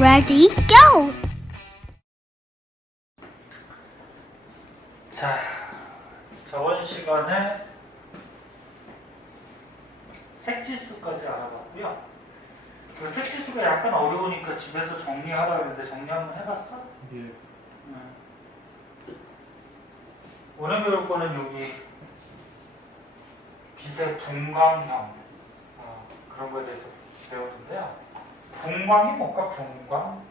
Ready, go! 자, 저번 시간에 색지수까지 알아봤고요. 그 색지수가 약간 어려우니까 집에서 정리하라 그랬는데 정리 한번 해봤어? 예. 오늘 배울 거는 여기 빛의 분광형 그런 거에 대해서 배우는데요. 분광이 뭘까? 분광?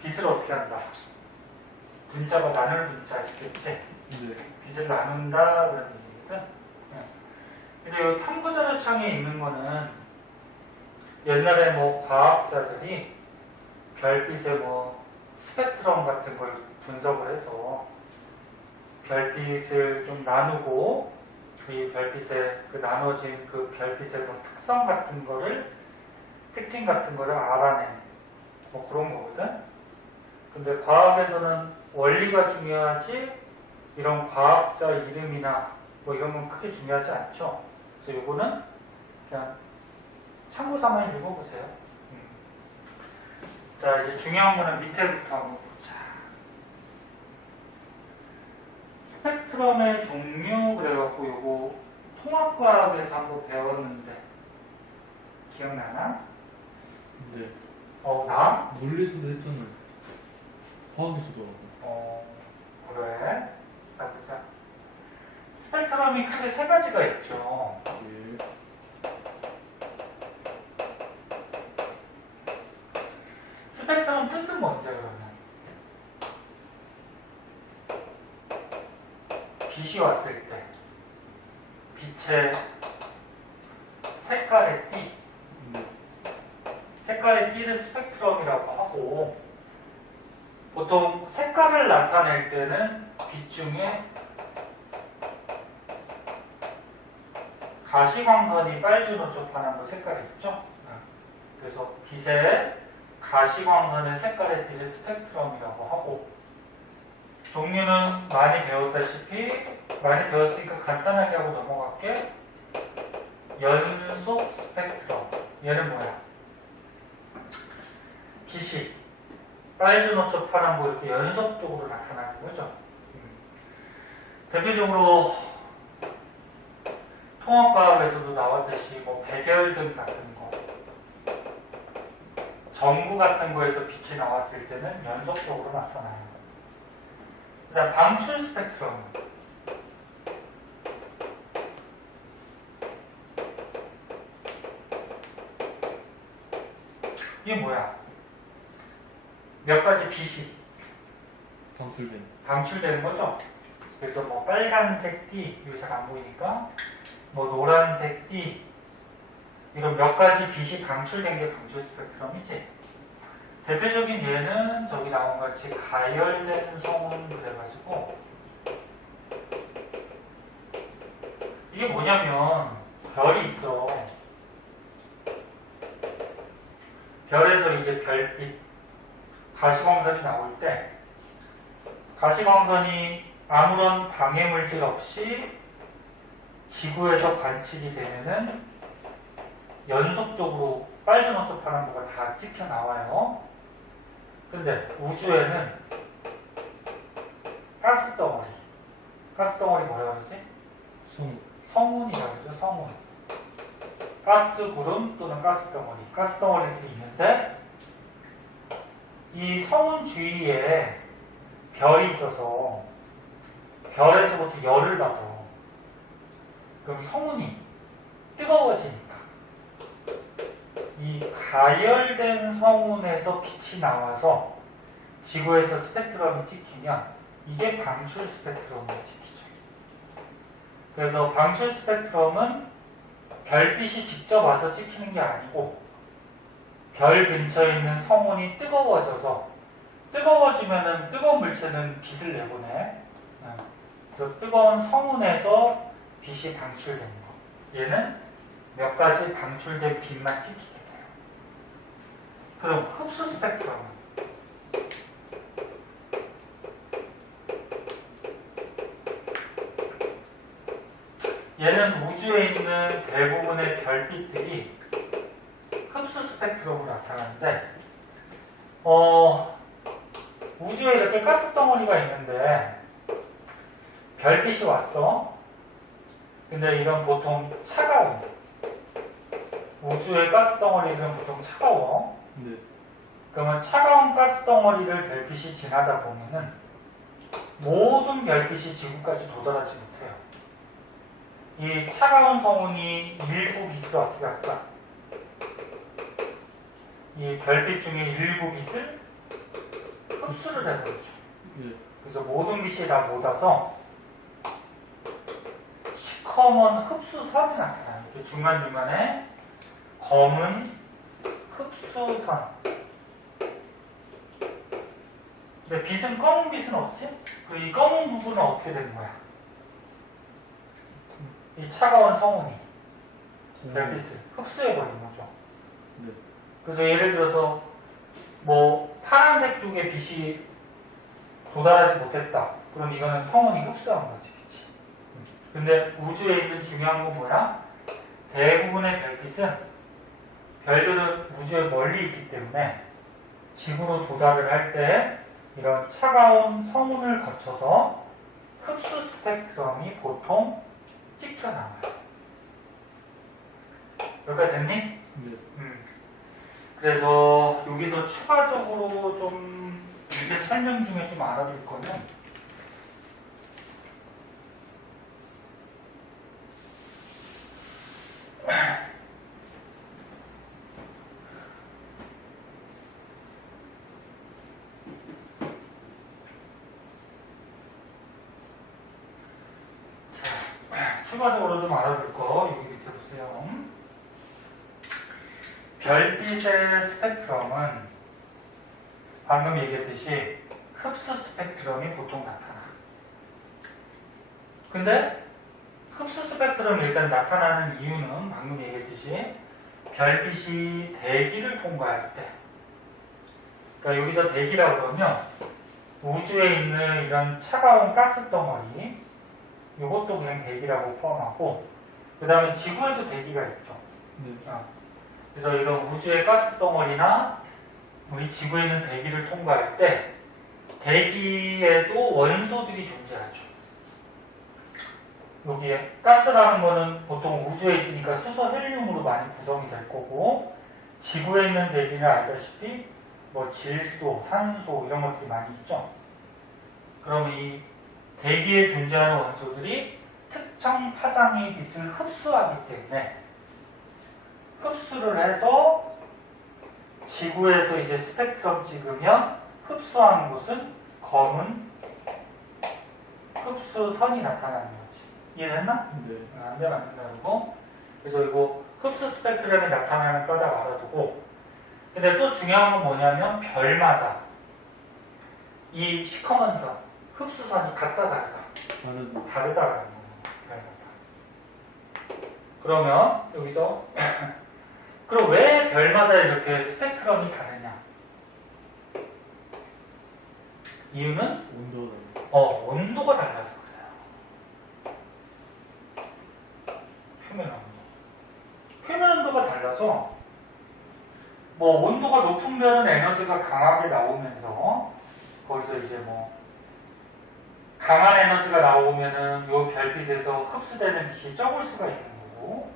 빛을 어떻게 한다? 분자가 나눌 분자 있겠지? 네. 빛을 나눈다 그런 얘기거든. 근데 여기 탐구자료 창에 있는 거는 옛날에 뭐 과학자들이 별빛의 뭐 스펙트럼 같은 걸 분석을 해서 별빛을 좀 나누고 이 별빛의 그 나눠진 그 별빛의 뭐 특성 같은 거를 특징 같은 거를 알아낸 뭐 그런 거거든. 근데 과학에서는 원리가 중요하지 이런 과학자 이름이나 뭐 이런 건 크게 중요하지 않죠. 그래서 이거는 그냥 참고 삼아 읽어보세요. 자, 이제 중요한 거는 밑에부터 한번 보자. 스펙트럼의 종류 그래갖고 요거 통합과학에서 한번 배웠는데 기억나나? 네. 나? 물리에서도 했잖아요. 화학에서도 하고. 그래. 자, 보자. 스펙트럼이 크게 세 가지가 있죠. 예. 스펙트럼 뜻은 뭔데, 그러면? 빛이 왔을 때, 빛의 색깔의 띠, 네. 색깔의 띠를 스펙트럼이라고 하고, 보통 색깔을 나타낼 때는 빛 중에 가시광선이 빨주노초파란 거 색깔이 있죠? 그래서 빛의 가시광선의 색깔의 띠를 스펙트럼이라고 하고, 종류는 많이 배웠다시피 많이 배웠으니까 간단하게 하고 넘어갈게. 연속 스펙트럼. 얘는 뭐야? 빛이 빨주노초 파란보 이렇게 연속적으로 나타나는 거죠. 대표적으로 통합과학에서도 나왔듯이 뭐 백열등 같은 거, 전구 같은 거에서 빛이 나왔을 때는 연속적으로 나타나요. 그다음 방출 스펙트럼. 이게 뭐야? 몇 가지 빛이 방출되는 거죠. 그래서 뭐 빨간색 띠, 이거 잘 안 보이니까 뭐 노란색 띠, 이런 몇 가지 빛이 방출된 게 방출 스펙트럼이지. 대표적인 예는 저기 나온 것 같이 가열된 성운 그래가지고, 이게 뭐냐면 별이 있어. 별에서 이제 별빛 가시광선이 나올 때 가시광선이 아무런 방해물질 없이 지구에서 관측이 되면은 연속적으로 빨주노초 파란보가 다 찍혀 나와요. 근데 우주에는 가스덩어리 뭐라고 그러지? 성운이라고 그러죠. 성운. 가스 구름 또는 가스덩어리들이 있는데, 이 성운 주위에 별이 있어서 별에서부터 열을 받아. 그럼 성운이 뜨거워지니까 이 가열된 성운에서 빛이 나와서 지구에서 스펙트럼이 찍히면 이게 방출 스펙트럼으로 찍히죠. 그래서 방출 스펙트럼은 별빛이 직접 와서 찍히는 게 아니고 별 근처에 있는 성운이 뜨거워지면은 뜨거운 물체는 빛을 내보내. 그래서 뜨거운 성운에서 빛이 방출되는 거. 얘는 몇 가지 방출된 빛만 찍히게 돼요. 그럼 흡수 스펙트럼은 얘는 우주에 있는 대부분의 별빛들이 흡수 스펙트럼으로 나타나는데 우주에 이렇게 가스 덩어리가 있는데 별빛이 왔어. 근데 이런 보통 차가운 우주의 가스 덩어리들은 보통 차가워. 네. 그러면 차가운 가스 덩어리를 별빛이 지나다 보면은 모든 별빛이 지구까지 도달하지 못해요. 이 차가운 성운이 일부 빛을 어떻게 할까? 이 별빛 중에 일부 빛을 흡수를 해서 그렇죠. 예. 그래서 모든 빛이 다 못 와서 시커먼 흡수선이 나타나요. 이렇게 중간중간에 검은 흡수선. 근데 빛은 검은 빛은 없지? 그리고 이 검은 부분은 어떻게 되는 거야? 이 차가운 성운이 별빛을 흡수해버리는 거죠. 네. 그래서 예를 들어서 뭐 파란색 쪽에 빛이 도달하지 못했다. 그럼 이거는 성운이 흡수한 거지, 그치? 근데 우주에 있는 중요한 건 뭐야? 대부분의 별빛은 별들은 우주에 멀리 있기 때문에 지구로 도달을 할 때 이런 차가운 성운을 거쳐서 흡수 스펙트럼이 보통 찍혀 나와요. 여기까지 됐니? 네. 그래서 여기서 추가적으로 좀 이게 설명 중에 좀 알아둘 거는 추가적으로 좀 알아둘 거 여기 밑에 보세요. 별빛의 스펙트럼은 방금 얘기했듯이 흡수 스펙트럼이 보통 나타나. 근데 흡수 스펙트럼이 일단 나타나는 이유는 방금 얘기했듯이 별빛이 대기를 통과할 때, 그러니까 여기서 대기라고 그러면 우주에 있는 이런 차가운 가스 덩어리, 이것도 그냥 대기라고 포함하고, 그 다음에 지구에도 대기가 있죠. 네. 그래서 이런 우주의 가스 덩어리나 우리 지구에 있는 대기를 통과할 때 대기에도 원소들이 존재하죠. 여기에 가스라는 거는 보통 우주에 있으니까 수소 헬륨으로 많이 구성이 될 거고, 지구에 있는 대기는 알다시피 뭐 질소, 산소 이런 것들이 많이 있죠. 그럼 이 대기에 존재하는 원소들이 특정 파장의 빛을 흡수하기 때문에 흡수를 해서 지구에서 이제 스펙트럼 찍으면 흡수하는 곳은 검은 흡수선이 나타나는 거지. 이해됐나? 네. 안 되면 안 된다고. 그래서 이거 흡수 스펙트럼이 나타나는 거다 알아두고. 근데 또 중요한 건 뭐냐면 별마다 이 시커먼 선, 흡수선이 같다 다르다. 다르다라는 거예요. 별마다. 그러면 여기서 그럼 왜 별마다 이렇게 스펙트럼이 다르냐? 이유는 온도가 달라서 그래요. 표면 온도. 표면 온도가 달라서 뭐 온도가 높은 별은 에너지가 강하게 나오면서 거기서 이제 뭐 강한 에너지가 나오면은 이 별빛에서 흡수되는 빛이 적을 수가 있는 거고,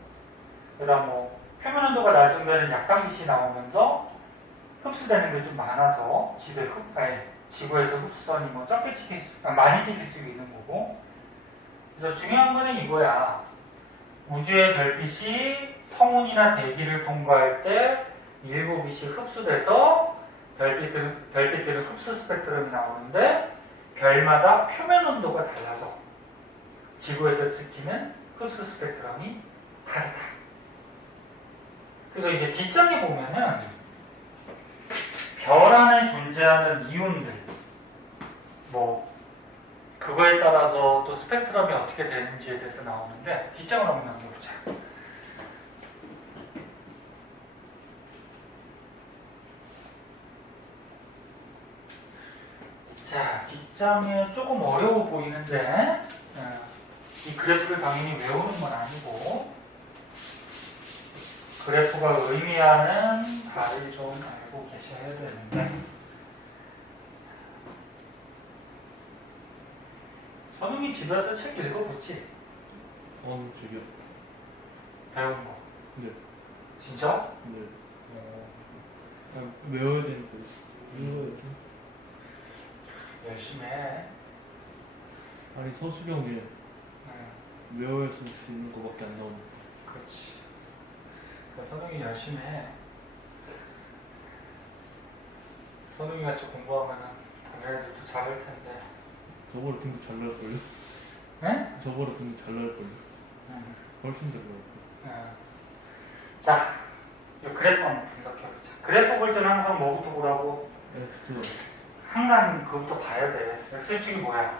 그다음 뭐 표면 온도가 낮은 별은 약간 빛이 나오면서 흡수되는 게 좀 많아서 지구에서 흡수선이 뭐 적게 많이 찍힐 수 있는 거고. 그래서 중요한 거는 이거야. 우주의 별빛이 성운이나 대기를 통과할 때 일부 빛이 흡수돼서 별빛들은 흡수 스펙트럼이 나오는데 별마다 표면 온도가 달라서 지구에서 찍히는 흡수 스펙트럼이 다르다. 그래서 이제 뒷장에 보면은 별 안에 존재하는 이온들, 뭐 그거에 따라서 또 스펙트럼이 어떻게 되는지에 대해서 나오는데 뒷장을 한번 넘겨보자. 자, 뒷장에 조금 어려워 보이는데 이 그래프를 당연히 외우는 건 아니고 그래프가 의미하는 바를 좀 알고 계셔야 되는데 선웅이 집에서 책 읽어보지? 저기요. 배운 거. 네. 진짜? 네. 그냥 외워야 되니까. 외워야 돼. 열심히 해. 아니, 서술형에 외워야 쓸 수 있는 거밖에 안 나오네. 그렇지. 그러니까 선웅이 열심히 해. 선웅이 같이 공부하면은 당연히도 잘할 텐데. 저번에 등급 잘 나올걸요? 응? 저번에 등급 잘 나올걸요? 응. 훨씬 잘 나올걸요? 응. 자, 이 그래프 한번 분석해보자. 그래프 볼 때는 항상 뭐부터 보라고? X. 항상 그것부터 봐야 돼. X축이 뭐야?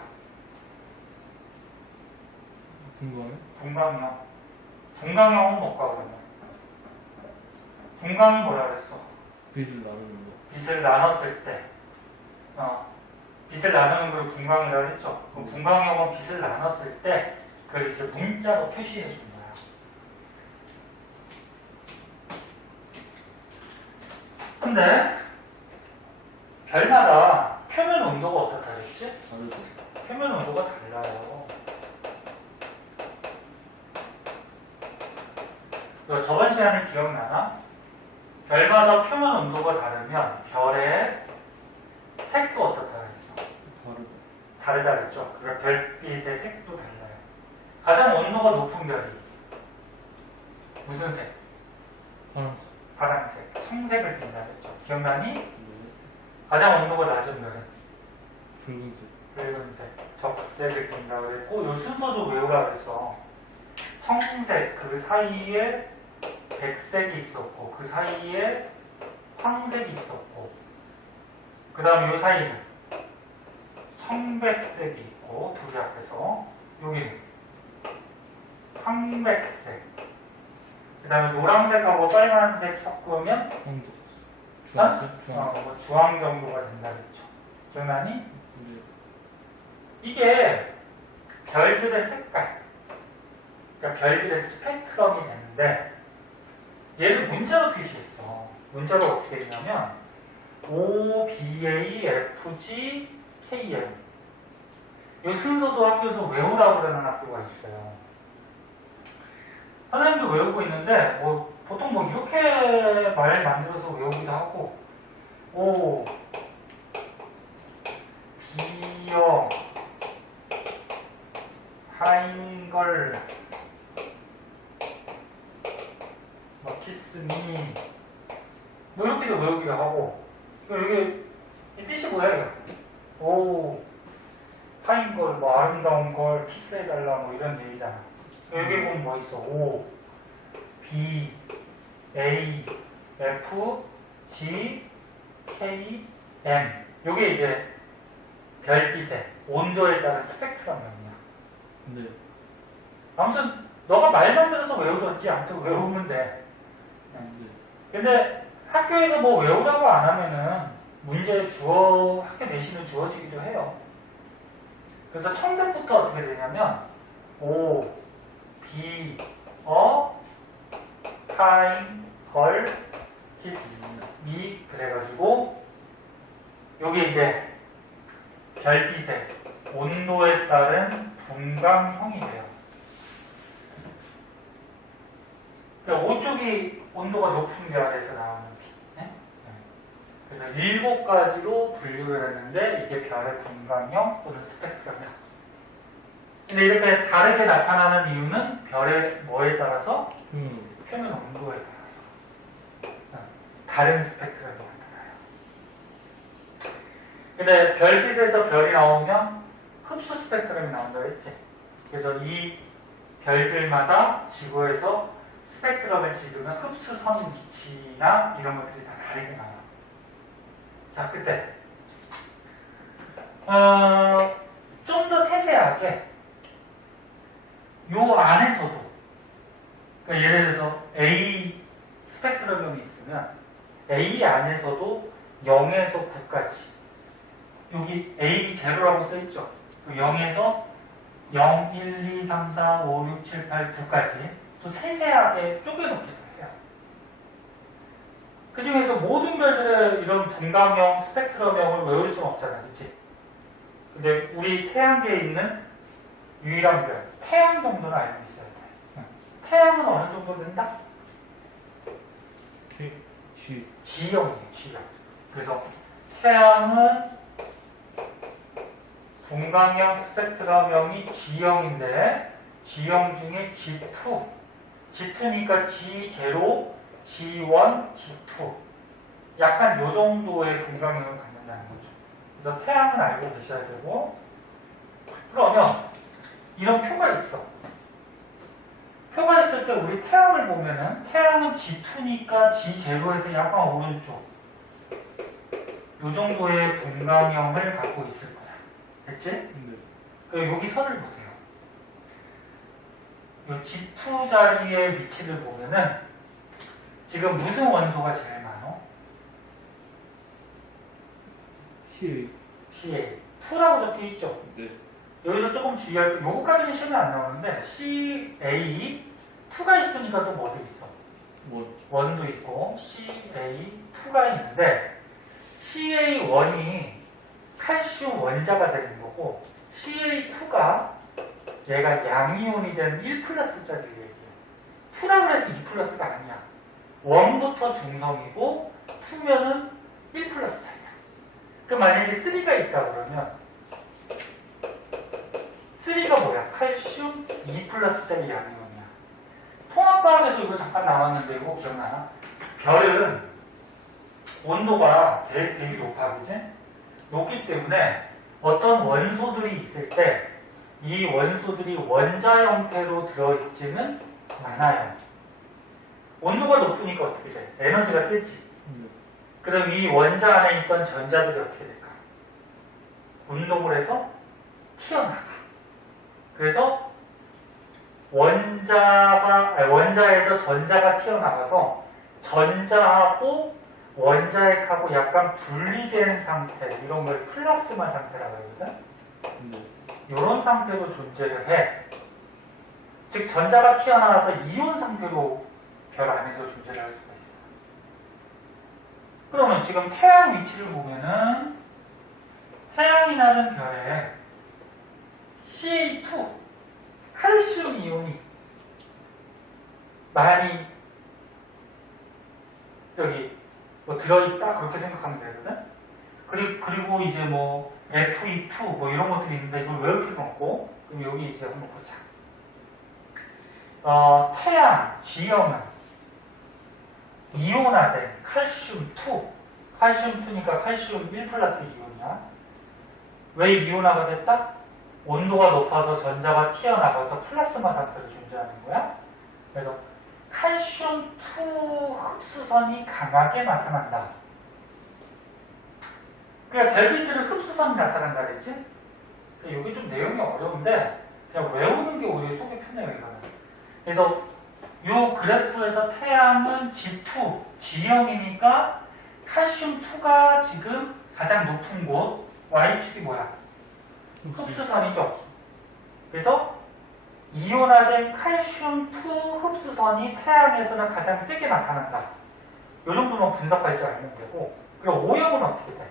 분광에? 분광형. 분광형은 뭘까 그러면? 분광이 뭐라 그랬어? 빚을 나누는 거. 빚을 나눴을 때, 빚을 나누는 걸 분광이라고 했죠. 그럼 분광형은 빚을 나눴을 때, 그걸 이제 문자로 표시해 준 거야. 근데, 별마다 표면 온도가 어떻다 그랬지? 다르죠. 표면 온도가 달라요. 너 저번 시간에 기억나나? 별마다 표면 온도가 다르면 별의 색도 어떻다 그랬어? 다르다. 다르다 그랬죠? 그러니까 별빛의 색도 달라요. 가장 온도가 높은 별이 무슨 색? 파란색. 파란색, 청색을 띈다 그랬죠? 기억나니? 네. 가장 온도가 낮은 별은 붉은색. 붉은색, 적색을 띈다 그랬고 요 순서도 외우라 그랬어. 청색, 그 사이에 백색이 있었고 그 사이에 황색이 있었고 그 다음에 요 사이는 청백색이 있고 둘이 앞에서 여기는 황백색 그 다음에 노란색하고 빨간색 섞으면 황색. 주황색? 주황색. 뭐 주황 정도가 된다 그랬죠. 기억나니? 네. 이게 별들의 색깔 그러니까 별들의 스펙트럼이 되는데 얘를 문자로 표시했어. 문자로 어떻게 했냐면 O, B, A, F, G, K, M 이 순서도 학교에서 외우라고 그러는 학교가 있어요. 선생님도 외우고 있는데 뭐 보통 뭐 이렇게 말 만들어서 외우기도 하고 O, B형, 하인걸 키스미 뭐 이렇게도 외우기도 하고 이게 이 뜻이 뭐야 이거? 오 파인걸 뭐 아름다운 걸 키스해달라 뭐 이런 얘기잖아. 여기 보면 뭐 있어? O, B, A, F, G, K, M 요게 이제 별빛의 온도에 따른 스펙트럼이야. 네. 아무튼 너가 말만 들어서 외우던지 아무튼 외우면 돼. 네. 근데 학교에서 뭐 외우라고 안 하면은 문제 학교 내신은 주어지기도 해요. 그래서 청색부터 어떻게 되냐면 O, B, 타임, 걸, 키스, 미 그래가지고 요게 이제 별빛의 온도에 따른 분광형이 돼요. 그러니까 5쪽이 온도가 높은 별에서 나오는 빛. 네? 그래서 7가지로 분류를 했는데 이게 별의 분광형 또는 스펙트럼이야. 근데 이렇게 다르게 나타나는 이유는 별의 뭐에 따라서? 표면 온도에 따라서. 다른 스펙트럼이 나타나요. 근데 별빛에서 별이 나오면 흡수 스펙트럼이 나온다고 했지. 그래서 이 별들마다 지구에서 스펙트럼을 찍으면 흡수선 위치나 이런 것들이 다 다르게 나와요. 자, 그때 좀 더 세세하게 요 안에서도 그러니까 예를 들어서 A 스펙트럼이 있으면 A 안에서도 0에서 9까지 여기 A 제로라고 써있죠. 0에서 0, 1, 2, 3, 4, 5, 6, 7, 8, 9까지 또 세세하게 쪼개놓기도 해요. 그 중에서 모든 별들의 이런 분광형, 스펙트럼형을 외울 수는 없잖아, 그치? 근데 우리 태양계에 있는 유일한 별, 태양 정도는 알고 있어야 돼. 태양은 어느 정도 된다? K, G, G형이에요, G형. 그래서 태양은 분광형, 스펙트럼형이 G형인데 G형 중에 G2, G2니까 G0, G1, G2 약간 요 정도의 분광형을 갖는다는 거죠. 그래서 태양은 알고 계셔야 되고 그러면 이런 표가 있어. 표가 있을 때 우리 태양을 보면은 태양은 G2니까 G0에서 약간 오른쪽 요 정도의 분광형을 갖고 있을 거야. 됐지? 네. 그리고 여기 선을 보세요. 이 G2 자리의 위치를 보면은 지금 무슨 원소가 제일 많어? C, CA. 2라고 적혀 있죠? 네. 여기서 조금 주의할 게 요거까지는 시험에 안 나오는데 CA 2가 있으니까 또 뭐도 있어? 원, 1도 있고 CA 2가 있는데 CA1이 칼슘 원자가 되는 거고 CA2가 얘가 양이온이 되는 1 플러스짜리 얘기예요. 2라고 해서 2 플러스가 아니야. 1부터 중성이고 2면은 1 플러스 차이야. 그럼 만약에 3가 있다 그러면 3가 뭐야? 칼슘 2 플러스짜리 양이온이야. 통합과학에서 이거 잠깐 나왔는데 이거 기억나나? 별은 온도가 되게 높아, 그지? 높기 때문에 어떤 원소들이 있을 때 이 원소들이 원자 형태로 들어있지는 않아요. 온도가 높으니까 어떻게 돼? 에너지가 세지. 네. 그럼 이 원자 안에 있던 전자들이 어떻게 될까? 운동을 해서 튀어나가. 그래서 원자에서 전자가 튀어나가서 전자하고 원자핵하고 약간 분리된 상태, 이런 걸 플라스마 상태라고 하거든. 네. 이런 상태로 존재를 해. 즉 전자가 튀어나와서 이온 상태로 별 안에서 존재를 할 수가 있어. 그러면 지금 태양 위치를 보면은 태양이라는 별에 CA2 칼슘 이온이 많이 여기 뭐 들어있다 그렇게 생각하면 되거든. 그리고 이제 뭐 Fe2 뭐 이런 것들이 있는데 이걸 외울 필요 없고 그럼 여기 이제 한번 보자. 태양 G형은 이온화된 칼슘2 칼슘2니까 칼슘 1 플러스 이온이야. 왜 이온화가 됐다? 온도가 높아서 전자가 튀어나가서 플라스마 상태로 존재하는 거야. 그래서 칼슘2 흡수선이 강하게 나타난다. 그러니까 별빛들은 흡수선이 나타난다 그랬지? 이게 좀 내용이 어려운데 그냥 외우는 게 오히려 속이 편해요, 이거는. 그래서 이 그래프에서 태양은 G2, G형이니까 칼슘2가 지금 가장 높은 곳, Y축이 뭐야? 흡수선이죠. 그래서 이온화된 칼슘2 흡수선이 태양에서는 가장 세게 나타난다. 이 정도만 분석할 줄 알면 되고, 그리고 O형은 어떻게 돼?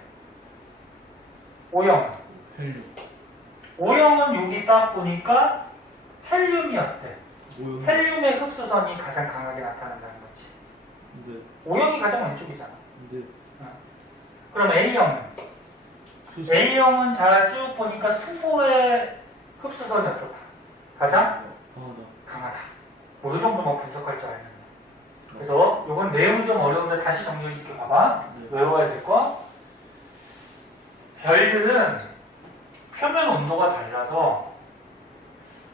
O형은? 헬륨. O형은 여기 딱 보니까 헬륨이 어때? 모형. 헬륨의 흡수선이 가장 강하게 나타난다는 거지. 네. O형이 가장 왼쪽이잖아. 네. 그럼 A형은? 수소. A형은 잘 쭉 보니까 수소의 흡수선이 어떻다? 가장 강하다. 뭐 이 정도만 분석할 줄 알면 돼. 그래서 이건 내용이 좀 어려운데 다시 정리해줄게. 봐봐. 네. 외워야 될 거. 별들은 표면 온도가 달라서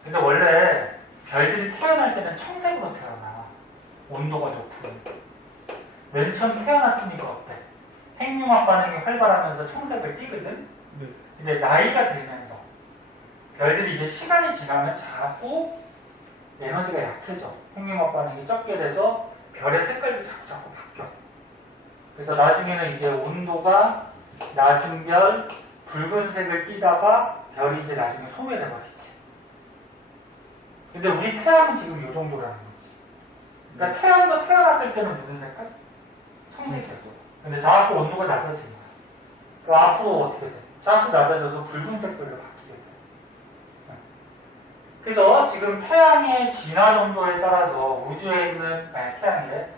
근데 원래 별들이 태어날 때는 청색으로 태어나. 온도가 높은. 맨 처음 태어났으니까 어때? 핵융합 반응이 활발하면서 청색을 띠거든? 네. 근데 나이가 들면서 별들이 이제 시간이 지나면 자꾸 에너지가 약해져. 핵융합 반응이 적게 돼서 별의 색깔도 자꾸 바뀌어. 그래서 나중에는 이제 온도가 낮은 별, 붉은색을 띠다가 별이 이제 나중에 소멸해버리지. 근데 우리 태양은 지금 이 정도라는 거지. 그러니까 태양도 태어났을 때는 무슨 색깔? 청색이었어. 근데 자꾸 온도가 낮아진 거야. 그 앞으로 어떻게 돼? 자꾸 낮아져서 붉은색 별로 바뀌게 돼. 그래서 지금 태양의 진화 정도에 따라서 우주에 있는 태양의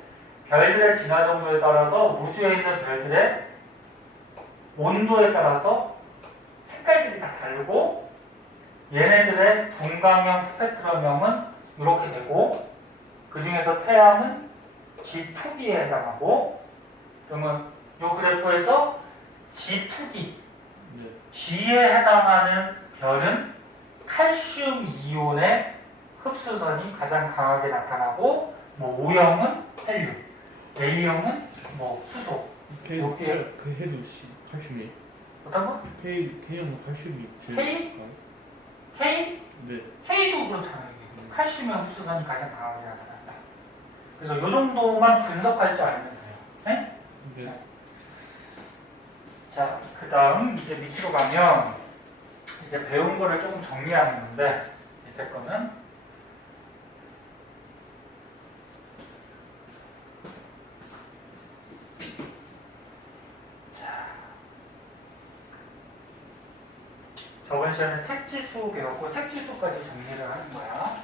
별들의 진화 정도에 따라서 우주에 있는 별들의 온도에 따라서 색깔들이 다 다르고 얘네들의 분광형 스펙트럼형은 이렇게 되고 그 중에서 태양은 G2B에 해당하고 그러면 이 그래프에서 G2B 네. G에 해당하는 별은 칼슘 이온의 흡수선이 가장 강하게 나타나고 뭐 O형은 헬륨, A형은 뭐 수소. K 여기에- 그 해도 칼슘이 어떤 거? K형은 칼슘이 제일 K? 강해요? K? 네. K도 그렇잖아요. 칼슘의 흡수선이 가장 강하게 나타난다. 그래서 이 정도만 분석할 줄 알면 돼요. 네? 네. 자, 그 다음 이제 밑으로 가면 이제 배운 거를 조금 정리하는 건데 밑에 거는 자, 저번 시간에 색지수 배웠고 색지수까지 정리를 하는 거야.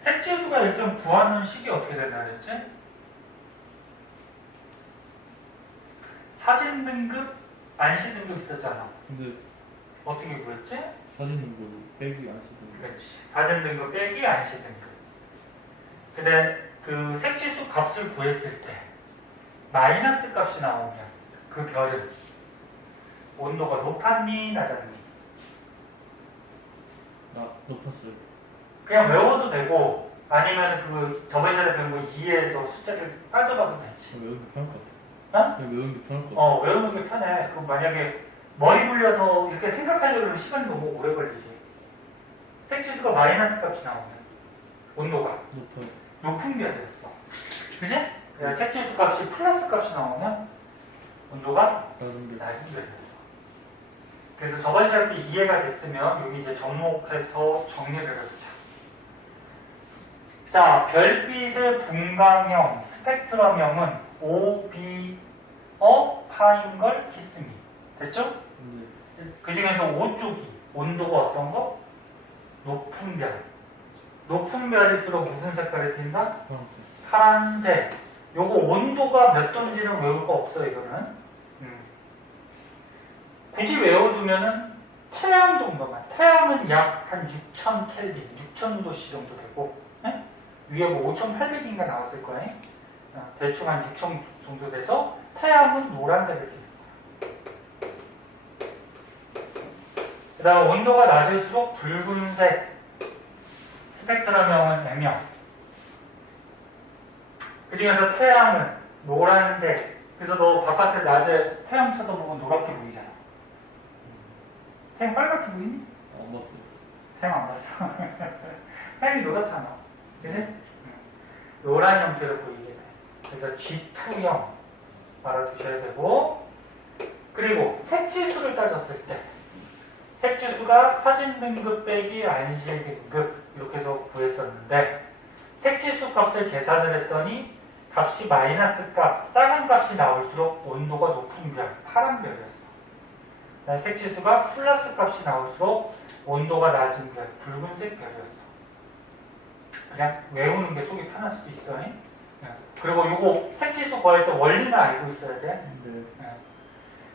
색지수가 일단 구하는 식이 어떻게 된다 그랬지? 사진 등급, 안시 등급 있었잖아. 근데 어떻게 구했지? 사진 등급 빼기 안 쓰던 그렇지. 사진 등급 빼기 안시 등급. 근데 그 색지수 값을 구했을 때 마이너스 값이 나오면 그 별은 온도가 높았니 낮았니? 높았어요. 그냥 외워도 되고 아니면 그 저번 시간에 배운 거 2에서 숫자를 빠져봐도 되지. 외우는 게 편할 것 같아. 어? 그냥 외우는 게 편할 것 같아. 외우는 게 편해. 그럼 만약에 머리 굴려서 이렇게 생각하려면 시간이 너무 오래 걸리지. 색지수가 마이너스 값이 나오면 온도가 높아요. 높은 별이었어. 그지? 색지수 값이 플러스 값이 나오면 온도가 낮은 게 낮은 별이었어. 그래서 저번 시간 때 이해가 됐으면 여기 이제 접목해서 정리를 해보자. 자, 별빛의 분광형 스펙트럼형은 OB 파인 걸 키스미. 됐죠? 근데 그 중에서 O 쪽이 온도가 어떤 거? 높은 별. 높은 별일수록 무슨 색깔이 띈다? 파란색. 파란색. 요거 온도가 몇 도인지는 외울 거 없어, 이거는. 굳이 외워두면은 태양 정도만. 태양은 약 한 6,000 켈빈, 6,000도씨 정도 되고, 네? 위에 뭐 5,800인가 나왔을 거예요. 대충 한 6,000 정도 돼서 태양은 노란색을 띠는 거야. 그 다음 온도가 낮을수록 붉은색 스펙트럼형은 M형. 그 중에서 태양은 노란색. 그래서 너 바깥에 낮에 태양 쳐다보면 노랗게 보이잖아. 태양 빨갛게 보이니? 안 봤어요. 태양 안 봤어. 태양이 노랗잖아. 그지? 노란 형태로 보이게 돼. 그래서 G2형 알아두셔야 되고, 그리고 색지수를 따졌을 때 색지수가 사진 등급 빼기 안실 등급 이렇게 해서 구했었는데 색지수 값을 계산을 했더니 값이 마이너스 값, 작은 값이 나올수록 온도가 높은 별, 파란 별이었어. 색지수가 플러스 값이 나올수록 온도가 낮은 별, 붉은색 별이었어. 그냥 외우는 게 속이 편할 수도 있어. 그리고 요거 색지수 구할 때 원리는 알고 있어야 돼. 근데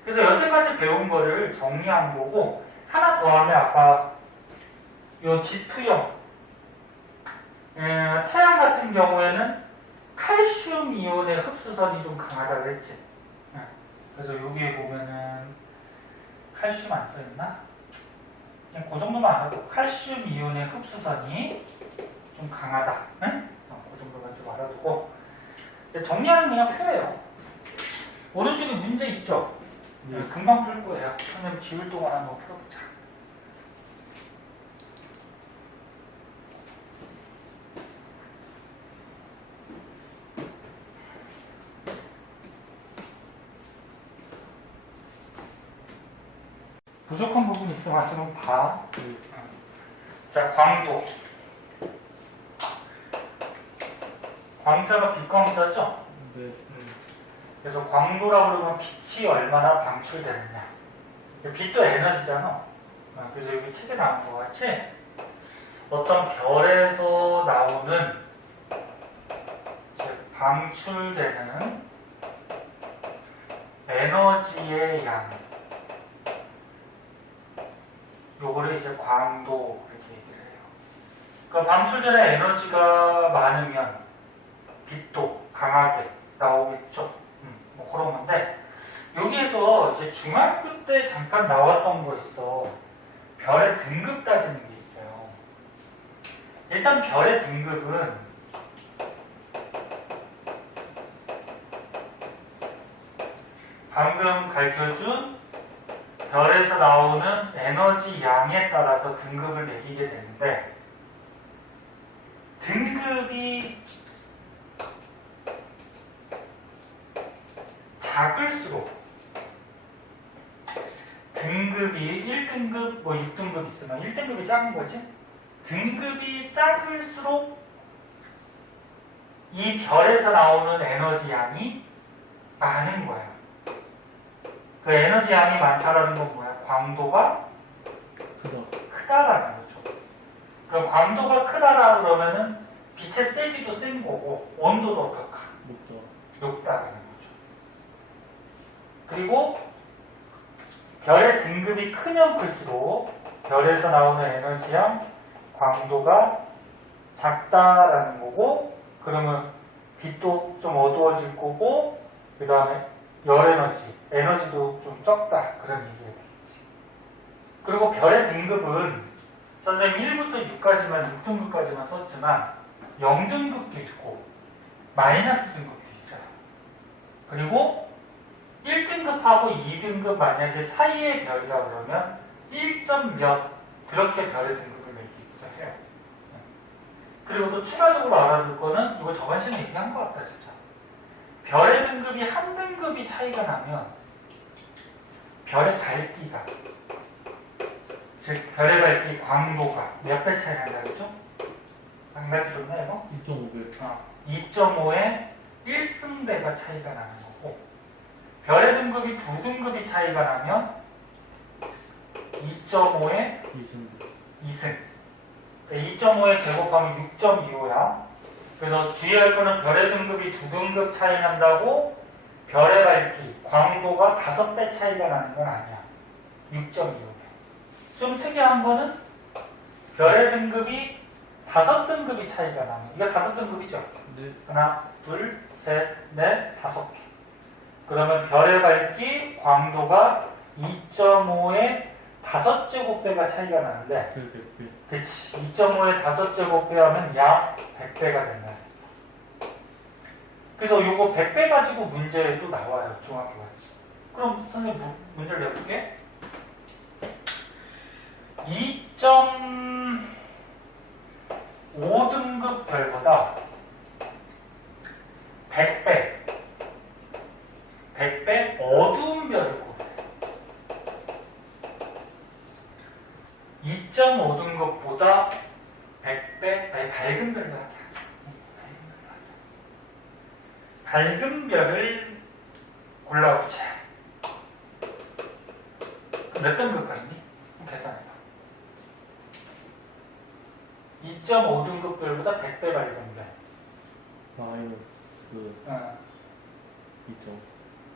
그래서 여태까지 배운 거를 정리한 거고 하나 더 하면 아까 요 G2형 태양 같은 경우에는 칼슘 이온의 흡수선이 좀 강하다고 했지. 그래서 여기에 보면은 칼슘 안 써있나? 그냥 그 정도만 알아도 칼슘 이온의 흡수선이 좀 강하다. 그 정도만 좀 알아두고 정리하는 그냥 표예요. 오른쪽에 문제 있죠? 네. 금방 풀 거예요. 선생님 기울 동안 한번 풀어보자. 부족한 부분 있으면 왔으면 봐. 네. 자, 광도. 광자가 빛광자죠? 네. 그래서 광도라고 그러면 빛이 얼마나 방출되느냐. 빛도 에너지잖아. 그래서 여기 책에 나온 것 같이 어떤 별에서 나오는 방출되는 에너지의 양, 요거를 이제 광도 이렇게 얘기를 해요. 그러니까 방출되는 에너지가 많으면 빛도 강하게 나오겠죠. 뭐 그런 건데, 여기에서 이제 중학교 때 잠깐 나왔던 거 있어. 별의 등급 따지는 게 있어요. 일단 별의 등급은 방금 가르쳐준 별에서 나오는 에너지 양에 따라서 등급을 매기게 되는데, 등급이 작을수록, 등급이 1등급, 뭐 6등급 있으면 1등급이 작은 거지? 등급이 작을수록 이 별에서 나오는 에너지 양이 많은 거야. 그 에너지 양이 많다라는 건 뭐야? 광도가 크다라는 거죠. 그럼 광도가 크다라 그러면은 빛의 세기도 센 거고 온도도 어떨까? 높다라는 거죠. 그리고 별의 등급이 크면 클수록 별에서 나오는 에너지양 광도가 작다라는 거고, 그러면 빛도 좀 어두워질 거고, 그 다음에 열 에너지도 좀 적다, 그런 얘기가 되겠지. 그리고 별의 등급은 선생님 1부터 6까지만 6등급까지만 썼지만 0등급도 있고 마이너스 등급도 있어요. 그리고 1등급하고 2등급 만약에 사이의 별이라 그러면 1점 몇 그렇게 별의 등급을 매기기도 해요. 그리고 또 추가적으로 알아둘 거는 이거 저번 시간에 얘기한 것 같다 진짜. 별의 등급이 한 등급이 차이가 나면 별의 밝기가, 즉 별의 밝기 광도가 몇 배 차이 난다 그랬죠? 상당히 좋네 이거? 2.5배. 2.5에 1승배가 차이가 나는 거고, 별의 등급이 2등급이 차이가 나면 2.5에 2승. 2.5에 제곱하면 6.25야. 그래서 주의할 거는 별의 등급이 2등급 차이 난다고 별의 밝기, 광도가 5배 차이가 나는 건 아니야. 6.25배. 좀 특이한 거는 별의 등급이 5등급이 차이가 나면, 이거 5등급이죠? 네. 하나, 둘, 셋, 넷, 5개. 그러면 별의 밝기, 광도가 2.5에 5제곱배가 차이가 나는데, 그치. 2.5에 5제곱배 하면 약 100배가 된다 했어. 그래서 요거 100배 가지고 문제도 나와요. 중학교 같이. 그럼 선생님 문제를 내볼게. 2.5등급 별보다 100배 어두운 별을 꼽아요. 2.5등급보다 100배, 아니 밝은 별로 하자. 밝은 별을 골라보자. 몇 등급 같니? 계산해봐. 2.5등급 별보다 100배 밝은 별.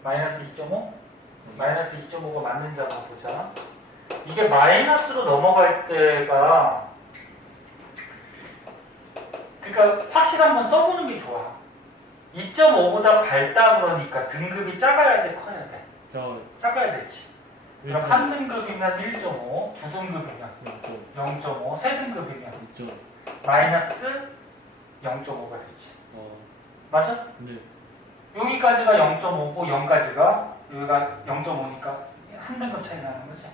마이너스 2.5? 마이너스 2.5가 맞는 자로 보자. 이게 마이너스로 넘어갈 때가, 그러니까 확실히 한번 써보는 게 좋아. 2.5보다 밝다 그러니까 등급이 작아야 돼, 커야 돼? 작아야 되지. 그럼 한 등급이면 1.5, 두 등급이면 0.5, 세 등급이면 마이너스 0.5가 되지. 맞아? 네. 여기까지가 0.5고 0까지가 여기가 0.5니까 한 등급 차이 나는 거지.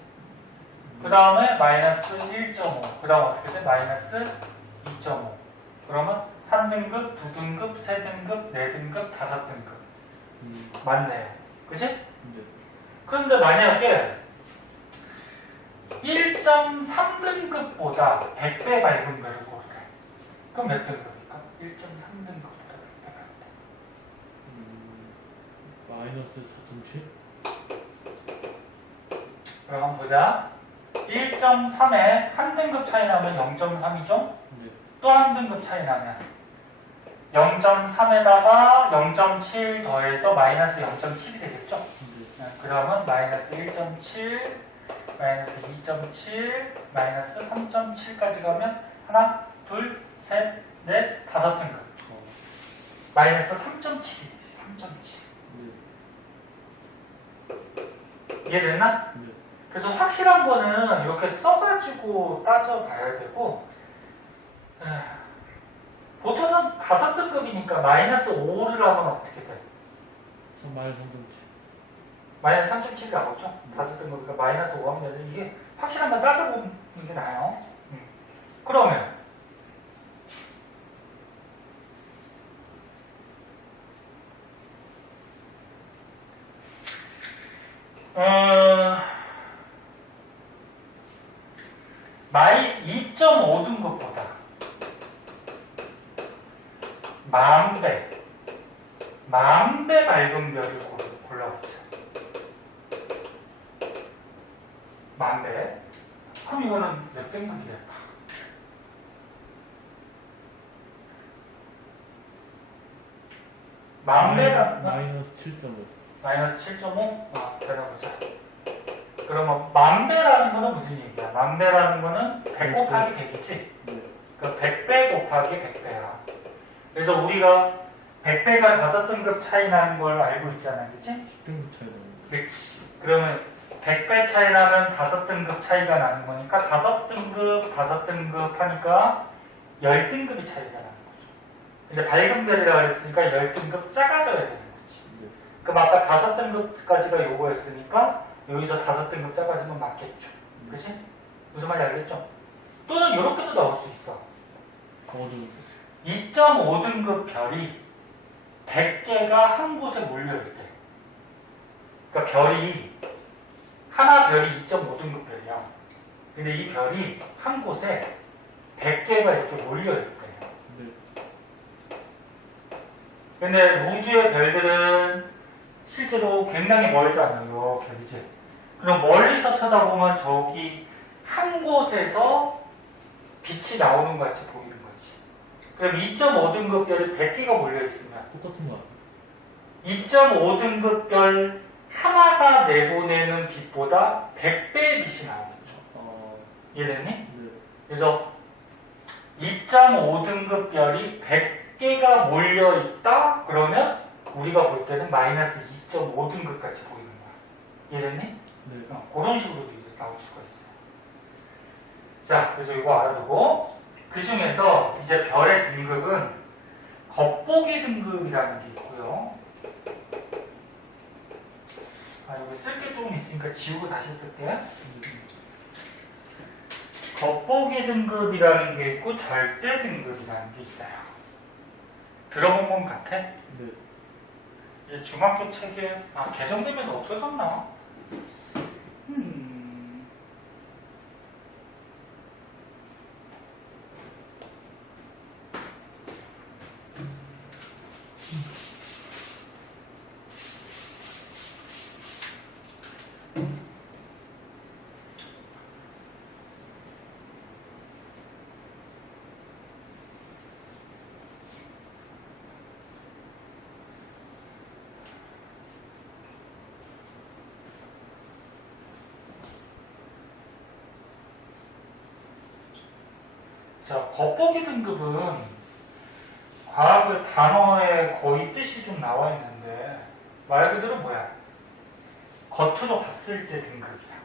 그 다음에 마이너스 1.5, 그 다음 어떻게 돼? 마이너스 2.5. 그러면 한 등급, 두 등급, 세 등급, 네 등급, 다섯 등급. 맞네요. 그치? 네. 그런데 만약에 1.3등급보다 100배 밝은 별을 고르래. 그럼 몇 등급일까? 1.3등급보다 100배 밝은 마이너스 4.7? 그럼 한번 보자. 1.3에 한 등급 차이 나면 0.3이죠? 네. 또 한 등급 차이 나면 0.3에다가 0.7 더해서 마이너스 0.7이 되겠죠? 네. 그러면 마이너스 1.7, 마이너스 2.7, 마이너스 3.7까지 가면 하나, 둘, 셋, 넷, 다섯 등급. 마이너스 3.7이지, 3.7. 네. 이해됐나? 네. 그래서 확실한 거는 이렇게 써가지고 따져봐야 되고, 보통은 다섯 등급이니까 마이너스 5를 하면 어떻게 돼? 마이너스 3.7. 마이너스 3.7이 나오죠? 다섯 등급이니까 마이너스 5 하면 되는데 이게 확실한 건 따져보는 게 나아요. 그러면 마이 2.5등급보다 10,000배 밝은 별을 골라보자. 10,000배. 그럼 이거는 몇 등급이 될까? 만배가 마이너스 7.5. 마이너스 7.5? 기다려보자. 그러면 10,000배라는 거는 무슨 얘기야? 10,000배라는 거는 100 곱하기 100이지? 네. 그러니까 100배 곱하기 100배야. 그래서 우리가 100배가 5등급 차이 나는 걸 알고 있잖아, 그치? 10등급 차이 나는 거. 그치. 그러면 100배 차이 나면 5등급 차이가 나는 거니까 5등급 하니까 10등급이 차이가 나는 거죠. 근데 밝은 별이라고 했으니까 10등급 작아져야 되는 거지. 네. 그럼 아까 5등급까지가 요거였으니까 여기서 5등급 작아지면 맞겠죠. 그치? 무슨 말인지 알겠죠? 또는 이렇게도 나올 수 있어. 2.5등급 별이 100개가 한 곳에 몰려있대. 그러니까 별이 하나 별이 2.5등급 별이야. 근데 이 별이 한 곳에 100개가 이렇게 몰려있대요. 네. 근데 우주의 별들은 실제로 굉장히 멀잖아요. 별이지. 그럼 멀리서 쳐다보면 저기 한 곳에서 빛이 나오는 것 같이 보이는 거지. 그럼 2.5등급 별이 100개가 몰려있으면 똑같은 거. 2.5등급 별 하나가 내보내는 빛보다 100배의 빛이 나오겠죠. 이해됐니? 네. 그래서 2.5등급 별이 100개가 몰려있다? 그러면 우리가 볼 때는 마이너스 2.5등급까지 보이는 거야. 이해됐니? 네. 그런 식으로도 이제 나올 수가 있어요. 자, 그래서 이거 알아두고 그 중에서 이제 별의 등급은 겉보기 등급이라는 게 있고요. 여기 쓸 게 조금 있으니까 지우고 다시 쓸게. 겉보기 등급이라는 게 있고 절대 등급이라는 게 있어요. 들어본 건 같아? 네. 이 중학교 책에 개정되면서 없어졌나? 자, 겉보기 등급은 과학의 단어에 거의 뜻이 좀 나와 있는데 말 그대로 뭐야? 겉으로 봤을 때 등급이야.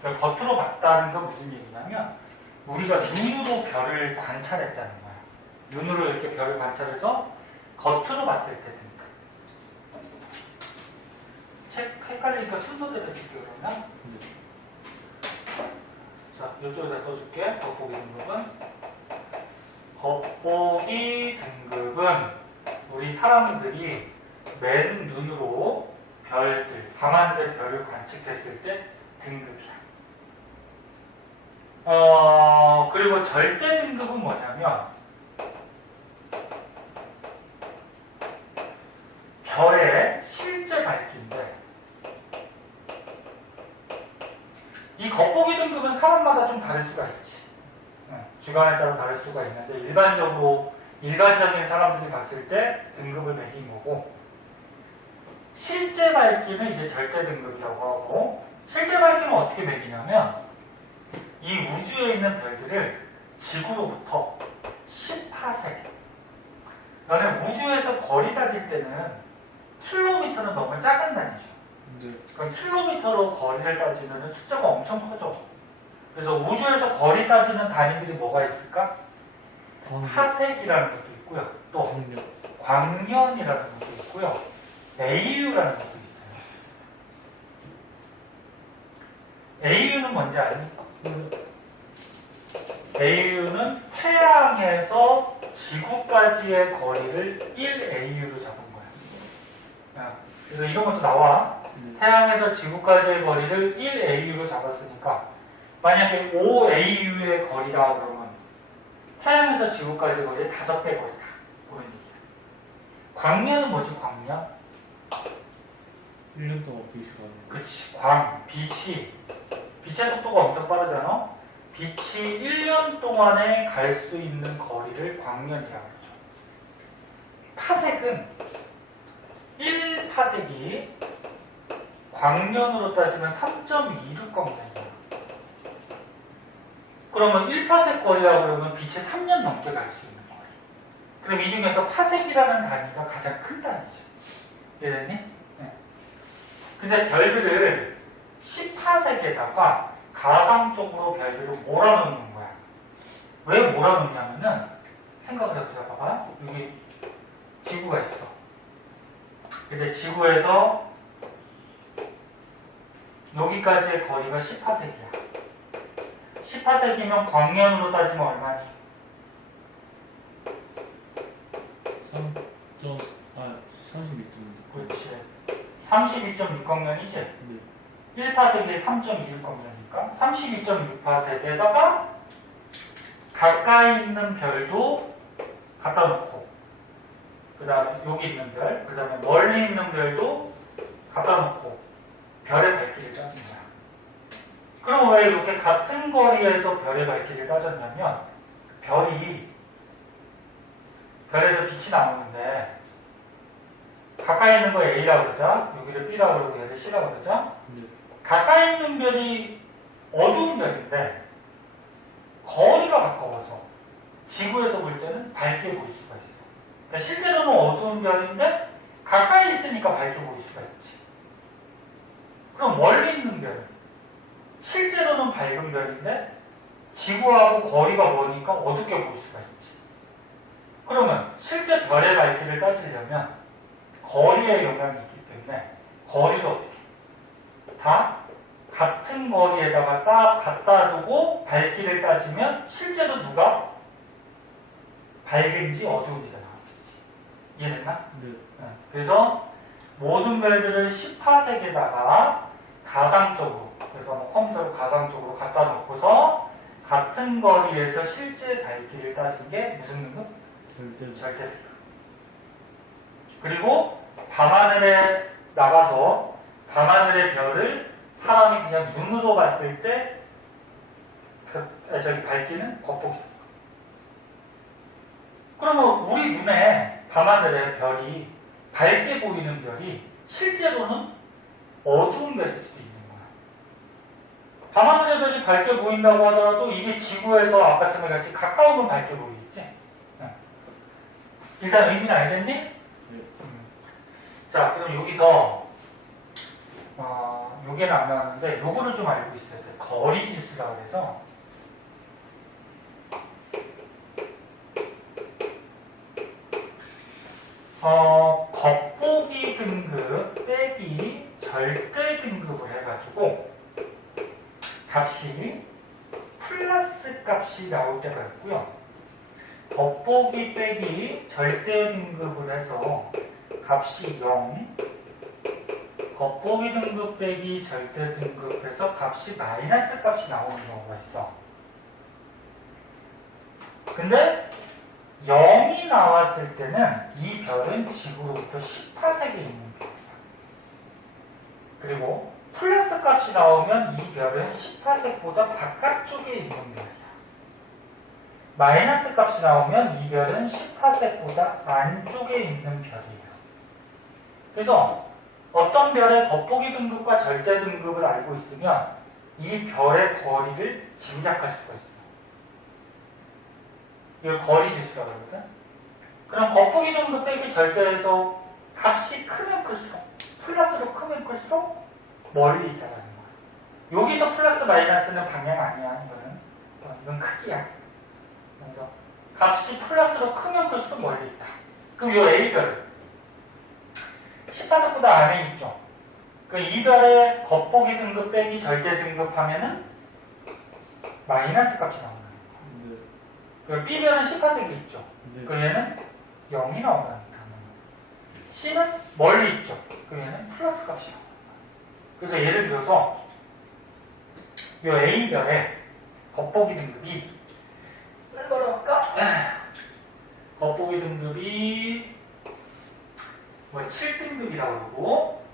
그러니까 겉으로 봤다는 건 무슨 얘기냐면 우리가 눈으로 별을 관찰했다는 거야. 눈으로 이렇게 별을 관찰해서 겉으로 봤을 때 등급. 책 헷갈리니까 순서대로 해줄게요, 그러면. 자, 이쪽에다 써줄게. 겉보기 등급은. 겉보기 등급은 우리 사람들이 맨 눈으로 별들, 밤하늘 별을 관측했을 때 등급이야. 그리고 절대 등급은 뭐냐면 별의 실제 밝기인데 이 겉보기 등급은 사람마다 좀 다를 수가 있지. 주관에 따라 다를 수가 있는데 일반적인 사람들이 봤을 때 등급을 매긴 거고 실제 밝기는 이제 절대 등급이라고 하고 실제 밝기는 어떻게 매기냐면 이 우주에 있는 별들을 지구로부터 10파세 너네 우주에서 거리 따질 때는 킬로미터는 너무 작은 단위죠. 네. 그러니까 킬로미터로 거리를 따지면 숫자가 엄청 커져. 그래서 우주에서 거리 따지는 단위들이 뭐가 있을까? 파색이라는 것도 있고요. 또 광년이라는 것도 있고요. AU라는 것도 있어요. AU는 뭔지 아니? AU는 태양에서 지구까지의 거리를 1AU로 잡은 거야. 그래서 이런 것도 나와. 태양에서 지구까지의 거리를 1AU로 잡았으니까 만약에 5AU의 거리라 그러면 태양에서 지구까지의 거리의 5배 거리다. 그런 얘기야. 광년은 뭐지? 광년? 1년 동안 빛이 가는 그치. 빛의 속도가 엄청 빠르잖아. 빛이 1년 동안에 갈 수 있는 거리를 광년이라고 그러죠. 파색은 1파색이 광년으로 따지면 3.26광년이야. 그러면 1파색 거리라고 그러면 빛이 3년 넘게 갈 수 있는 거리. 그럼 이 중에서 파색이라는 단위가 가장 큰 단위죠. 이해됐니? 네. 근데 별들을 10파색에다가 가상적으로 별들을 몰아넣는 거야. 왜 몰아넣냐면은 생각을 해보자. 봐봐. 여기 지구가 있어. 근데 지구에서 여기까지의 거리가 10파색이야. 10파색이면 광년으로 따지면 얼마니? 32점. 그렇지. 32.6광년이지? 네. 1파색이 3.26광년이니까 32.6파색에다가 가까이 있는 별도 갖다 놓고 그 다음에 여기 있는 별, 그 다음에 멀리 있는 별도 갖다 놓고 별의 밝기를 따진 거야. 그럼 왜 이렇게 같은 거리에서 별의 밝기를 따졌냐면 별에서 빛이 나오는데 가까이 있는 거 A라고 그러자. 여기를 B라고 그러고 얘를 C라고 그러자. 네. 가까이 있는 별이 어두운 별인데 거리가 가까워서 지구에서 볼 때는 밝게 보일 수가 있어. 그러니까 실제로는 어두운 별인데 가까이 있으니까 밝게 보일 수가 있지. 그럼 멀리 있는 별은 실제로는 밝은 별인데 지구하고 거리가 멀으니까 어둡게 보일 수가 있지. 그러면 실제 별의 밝기를 따지려면 거리에 영향이 있기 때문에 거리를 어떻게 다 같은 거리에다가 딱 갖다 두고 밝기를 따지면 실제로 누가 밝은지 어두운지가 나오겠지. 이해됐나? 네. 그래서 모든 별들을 10파색에다가 가상적으로, 그래서 뭐 컴퓨터로 가상적으로 갖다 놓고서 같은 거리에서 실제 밝기를 따진 게 무슨 등급? 절대 등급. 그리고 밤하늘에 나가서 밤하늘의 별을 사람이 그냥 눈으로 봤을 때 저기 밝기는 겉보기. 그러면 우리 눈에 밤하늘의 별이 밝게 보이는 별이 실제로는 어두운 별일 수도 있는 거야. 밤하늘의 별이 밝게 보인다고 하더라도 이게 지구에서 아까처럼 같이 가까우면 밝게 보이겠지? 일단 의미는 알겠니? 네. 자, 그럼 여기서 요게는 안 나왔는데 요거를 좀 알고 있어야 돼. 거리 지수라고 해서 겉보기 등급 빼기 절대 등급을 해가지고 값이 플러스 값이 나올 때가 있고요. 겉보기 빼기 절대 등급을 해서 값이 0, 겉보기 등급 빼기 절대 등급에서 값이 마이너스 값이 나오는 경우가 있어. 근데 0이 나왔을 때는 이 별은 지구로부터 10파색에 있는 별이야. 그리고 플러스 값이 나오면 이 별은 10파색보다 바깥쪽에 있는 별이야. 마이너스 값이 나오면 이 별은 10파색보다 안쪽에 있는 별이에요. 그래서 어떤 별의 겉보기 등급과 절대 등급을 알고 있으면 이 별의 거리를 짐작할 수가 있어요. 이걸 거리 지수라고 하거든. 그럼 겉보기 등급 빼기 절대에서 값이 크면 클수록, 플러스로 크면 클수록 멀리 있다는 거야. 여기서 플러스 마이너스는 방향 아니야. 이건 크기야. 그래서 값이 플러스로 크면 클수록 멀리 있다. 그럼 이 A별 10파석보다 안에 있죠. 그 이별의 겉보기 등급 빼기 절대 등급 하면은 마이너스 값이 나온다. 네. 그 B별은 10파석이 있죠. 네. 그 얘는 0이 나온다니까. C는 멀리 있죠. 그 얘는 플러스 값이 나온다. 그래서 예를 들어서 이 A별의 겉보기 등급이 얼마나 할까? 겉보기 등급이 뭐 7등급이라고 그러고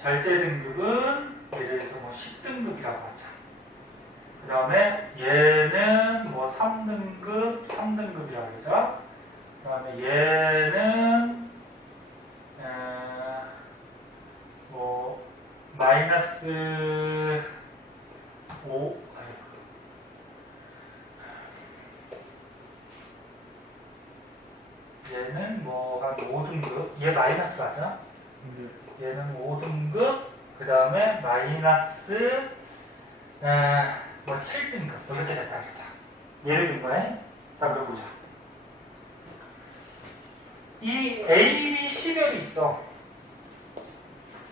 절대 등급은 예를 들어서 뭐 10등급이라고 하자. 그 다음에 얘는 뭐 3등급이라고 하자. 그 다음에 얘는 뭐 마이너스 5 얘는 뭐 한 5등급 얘 마이너스 맞아? 네. 얘는 5등급 그 다음에 마이너스 뭐 7등급 이렇게 됐다 그러자. 예를 든 거네. 자 그려보자. 이 A, B, C별이 있어.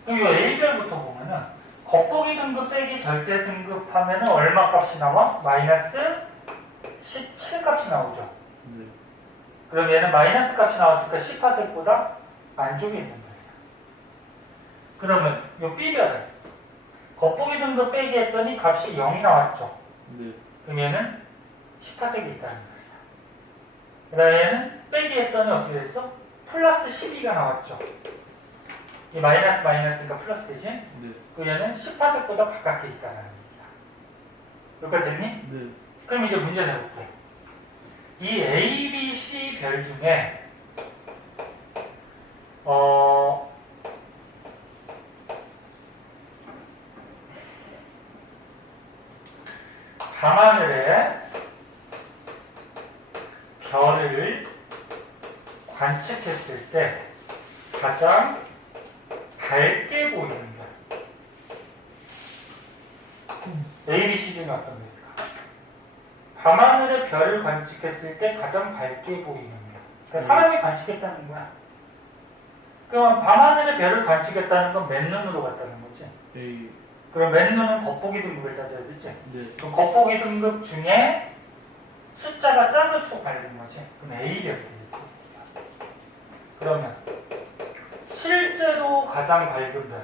그럼 이 A별부터 보면은 겉보기 등급 빼기 절대 등급 하면은 얼마 값이 나와? 마이너스 17 값이 나오죠. 네. 그럼 얘는 마이너스 값이 나왔으니까 10파색보다 안쪽에 있는 거예요. 그러면 이 B별은 겉보기 등급 빼기 했더니 값이 0이 나왔죠. 네. 그럼 얘는 10파색이 있다는 거예요. 그 다음에 얘는 빼기 했더니 어떻게 됐어? 플러스 12가 나왔죠. 이 마이너스니까 플러스 되지? 네. 그 얘는 10파색보다 가깝게 있다는 얘기야. 여기까지 됐니? 네. 그럼 이제 문제 내볼게. 이 A, B, C 별 중에 밤하늘에 별을 관측했을 때 가장 밝게 보이는 별 A, B, C 중에 어떤 별일까? 밤하늘의 별을 관측했을 때 가장 밝게 보이는 별. 그러니까 사람이 관측했다는 거야. 그럼 밤하늘의 별을 관측했다는 건 맨 눈으로 봤다는 거지. A. 그럼 맨 눈은 겉보기 등급을 따져야 되지. 네. 그럼 겉보기 등급 중에 숫자가 작을수록 밝은 거지. 그럼 A별이 되겠지. 그러면 실제로 가장 밝은 별.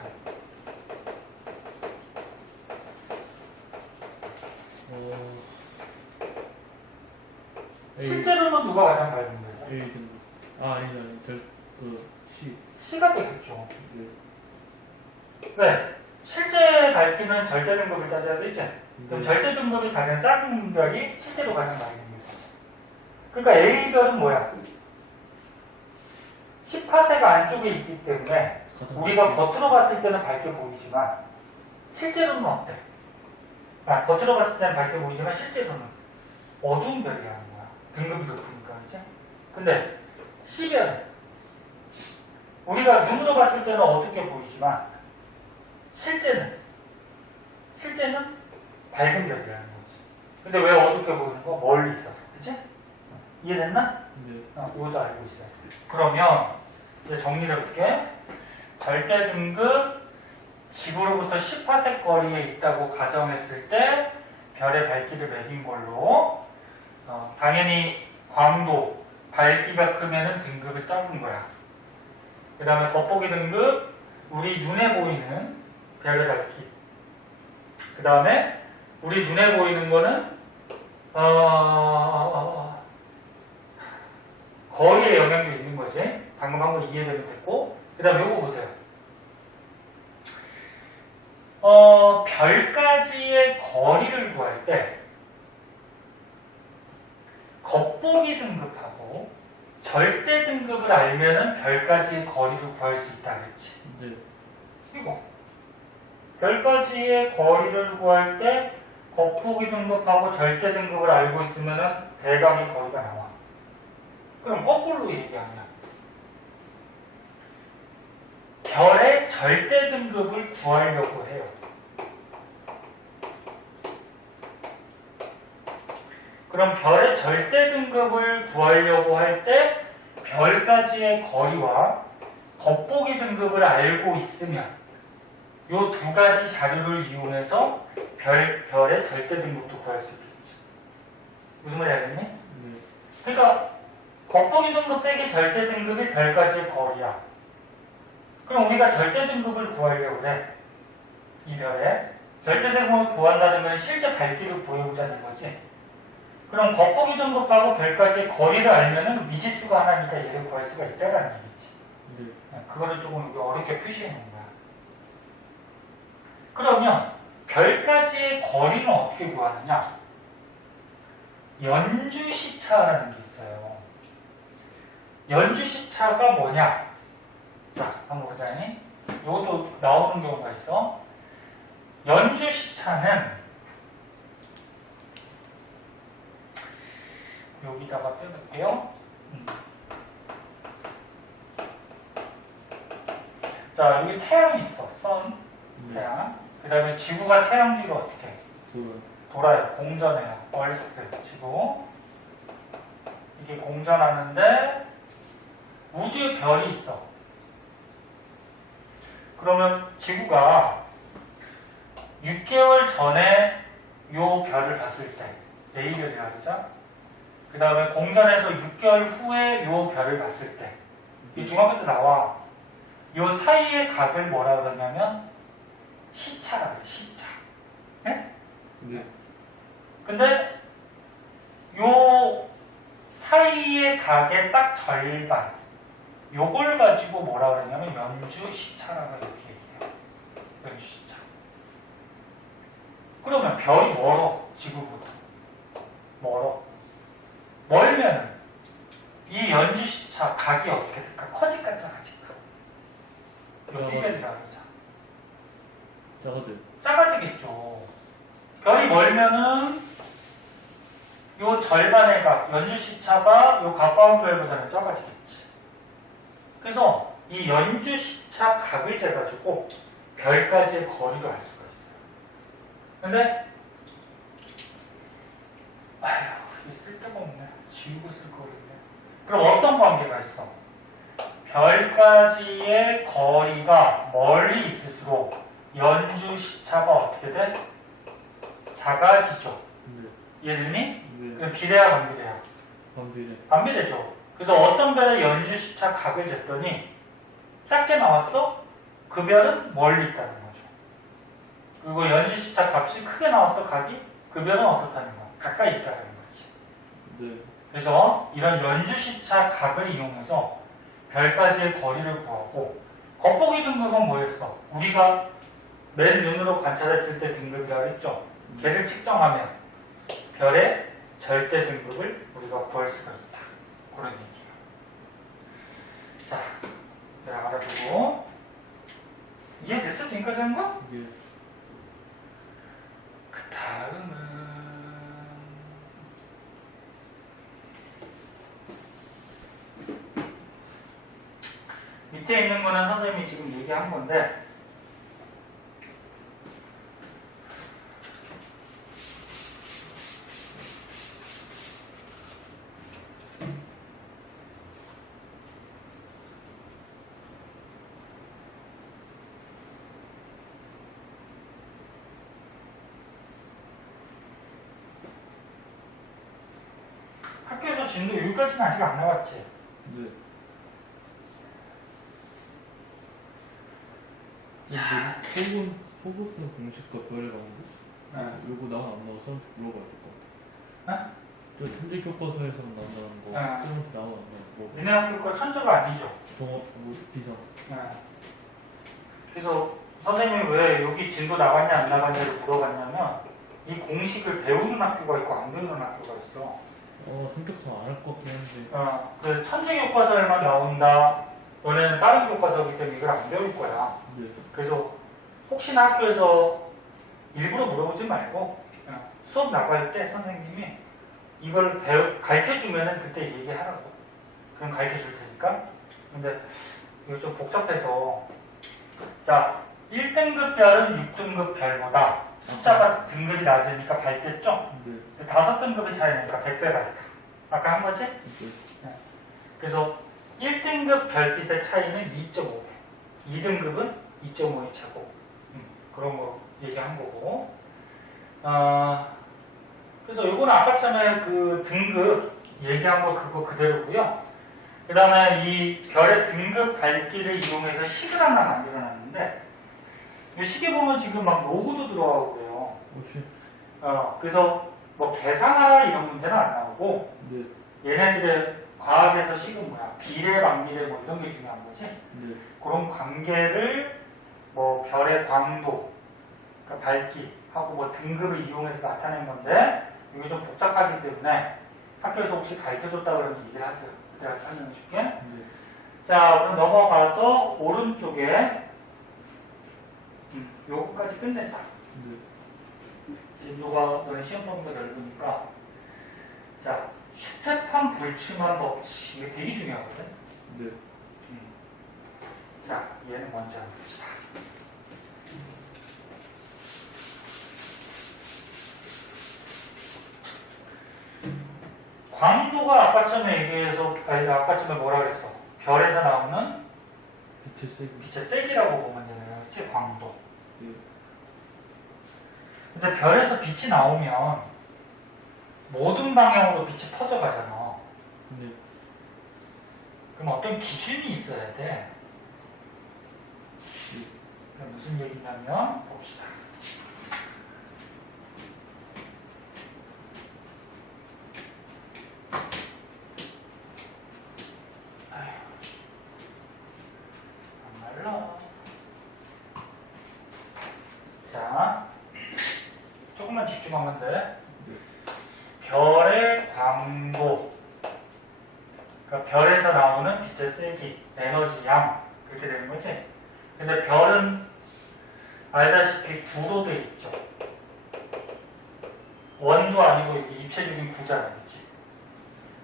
A. 실제로는 누가 가장 밝은 거야? A 등급. 아니. C. C가 되겠죠. 네. 왜? 실제 밝기는 절대 등급을 따져야 되지. 그럼 네. 절대 등급이 가장 작은 별이 실제로 가장 밝은 별이지. 그러니까 A별은 뭐야? 10파세가 안쪽에 있기 때문에 우리가 겉으로 봤을 때는 밝게 보이지만 실제로는 어때? 겉으로 봤을 때는 밝게 보이지만 실제로는 어두운 별이라는 거야. 등급이 높으니까, 그치? 근데 C별은 우리가 눈으로 봤을 때는 어둡게 보이지만 실제는 밝은 별이라는 거지. 근데 왜 어둡게 보이는 거? 멀리 있어서, 그치? 이해됐나? 네. 이것도 알고 있어야 돼. 그러면 이제 정리를 해볼게. 절대 등급 지구로부터 10파색 거리에 있다고 가정했을 때 별의 밝기를 매긴 걸로 당연히 광도, 밝기가 크면은 등급이 작은 거야. 그 다음에 겉보기 등급, 우리 눈에 보이는 별의 밝기. 그 다음에 우리 눈에 보이는 거는 거리에 영향도 있는 거지. 방금 한 거 이해되면 됐고. 그 다음에 요거 보세요. 별까지의 거리를 구할 때 겉보기 등급하고 절대 등급을 알면은 별까지의 거리를 구할 수 있다 그랬지. 네. 이거 별까지의 거리를 구할 때 겉보기 등급하고 절대 등급을 알고 있으면은 대각의 거리가 나와. 그럼 거꾸로 얘기하면 별의 절대 등급을 구하려고 해요. 그럼 별의 절대 등급을 구하려고 할 때 별까지의 거리와 겉보기 등급을 알고 있으면 이 두 가지 자료를 이용해서 별의 절대 등급도 구할 수 있겠지. 무슨 말인지 알겠니? 네. 그러니까 겉보기 등급 빼기 절대 등급이 별까지의 거리야. 그럼 우리가 절대 등급을 구하려고 그래. 이 별에 절대 등급을 구한다는 건 실제 밝기를 구해보자는 거지. 그럼 겉보기 등급하고 별까지의 거리를 알면은 미지수가 하나니까 얘를 구할 수가 있다는 얘기지. 네. 그거를 조금 어렵게 표시해 놓은 거야. 그러면 별까지의 거리는 어떻게 구하느냐? 연주시차라는 게 있어요. 연주시차가 뭐냐? 자, 한번 보자니. 이것도 나오는 경우가 있어. 연주시차는 여기다가 빼볼게요. 자, 여기 태양이 있어. 선, 태양. 그 다음에 지구가 태양 뒤로 어떻게 해? 돌아요. 공전해요. 얼스, 지구. 이게 공전하는데 우주에 별이 있어. 그러면 지구가 6개월 전에 요 별을 봤을 때 A별이라고 그러죠? 그 다음에 공전해서 6개월 후에 요 별을 봤을 때 이 중학교 때 나와. 요 사이의 각을 뭐라 그러냐면 시차라고 해. 시차. 네? 네. 근데 요 사이의 각의 딱 절반 요걸 가지고 뭐라 그러냐면 연주시차라고 이렇게 얘기해요. 연주시차. 그러면 별이 멀어. 지구보다. 멀어. 멀면은 이 연주시차 각이 어떻게 될까? 커질까 작아질까? B별이라고 하자. 작아져요. 작아지겠죠. 별이 멀면은 요 절반의 각, 연주시차가 요 가까운 별보다는 작아지겠지. 그래서 이 연주시차 각을 재가지고 별까지의 거리를 알 수가 있어요. 근데 아휴, 이게 쓸데가 없네. 지우고 쓸 거리네. 그럼 어떤 관계가 있어? 별까지의 거리가 멀리 있을수록 연주시차가 어떻게 돼? 작아지죠. 네. 이해되니? 네. 그럼 비례야 반비례야? 반비례. 반비례죠. 그래서 어떤 별의 연주시차 각을 쟀더니 작게 나왔어? 그 별은 멀리 있다는 거죠. 그리고 연주시차 값이 크게 나왔어 각이? 그 별은 어떻다는 거야? 가까이 있다는 거지. 네. 그래서 이런 연주시차 각을 이용해서 별까지의 거리를 구하고 겉보기 등급은 뭐였어? 우리가 맨 눈으로 관찰했을 때 등급이라고 했죠. 걔를 측정하면 별의 절대 등급을 우리가 구할 수가 있다. 그런 얘기예요. 자, 내가 알아두고 이해됐어? 지금까지 한 거? 예. 그 다음은 밑에 있는 거는 선생님이 지금 얘기한 건데 학교에서 진도 여기까지는 아직 안 나왔지? 네. 자. 포브슨 공식과 별의 관계? 네. 요거 나와 안 나와? 선생님께 물어봐야 될 것 같아. 어? 그 천재 교과서에서 나온다는 거, 아. 쌤한테 나오는 거, 뭐, 니네 학교 거 천재가 아니죠. 동어, 뭐, 비상. 네. 그래서 선생님이 왜 여기 진도 나갔냐 안 나갔냐를 물어봤냐면 이 공식을 배우는 학교가 있고 안 배우는 학교가 있어. 성격상 안 할 것 같긴 한데. 그 천재 교과서에만 나온다. 너네는 다른 교과서기 때문에 이걸 안 배울 거야. 네. 그래서 혹시나 학교에서 일부러 물어보지 말고 수업 나갈 때 선생님이 이걸 가르쳐주면은 그때 얘기하라고. 그럼 가르쳐줄 테니까. 근데 이거 좀 복잡해서 자 1등급 별은 6등급 별보다 숫자가 등급이 낮으니까 밝겠죠? 네. 5등급이 차이니까 100배 밝다. 아까 한 거지? 네. 그래서 1등급 별빛의 차이는 2.5배, 2등급은 2.5의 차고 그런 거 얘기한 거고 그래서 이거는 아까 전에 그 등급 얘기한 거 그거 그대로고요. 그 다음에 이 별의 등급 밝기를 이용해서 식을 하나 만들어놨는데 이 식에 보면 지금 막 로고도 들어가고 그래요. 혹시? 그래서 뭐 계산하라 이런 문제는 안 나오고 네. 얘네들의 과학에서 식은 뭐야? 비례, 막미례 뭐 이런 게 중요한 거지. 네. 그런 관계를 뭐 별의 광도, 그러니까 밝기하고 뭐 등급을 이용해서 나타낸 건데 이게 좀 복잡하기 때문에 학교에서 혹시 가르쳐줬다 그러면 얘기를 하세요. 내가 설명해 줄게. 네. 자, 그럼 넘어가서 오른쪽에 요거까지 끝내자. 네. 진도가 너네 시험 범위가 넓으니까 자, 슈테판 볼츠만 법칙 이게 되게 중요하거든. 네. 자, 얘는 먼저 해봅시다. 광도가 아까쯤에 얘기해서 아까쯤에 뭐라 그랬어? 별에서 나오는 빛의 세기. 빛의 세기라고 보면 되는 거지, 광도. 네. 근데 별에서 빛이 나오면 모든 방향으로 빛이 퍼져가잖아. 네. 그럼 어떤 기준이 있어야 돼. 그럼 무슨 얘기냐면 봅시다. 아휴, 안 말라. 자, 조금만 집중하면 돼. 별의 광도, 그러니까 별에서 나오는 빛의 세기, 에너지 양 그렇게 되는 거지. 근데 별은 알다시피 구로 돼 있죠. 원도 아니고 이게 입체적인 구잖아, 그치?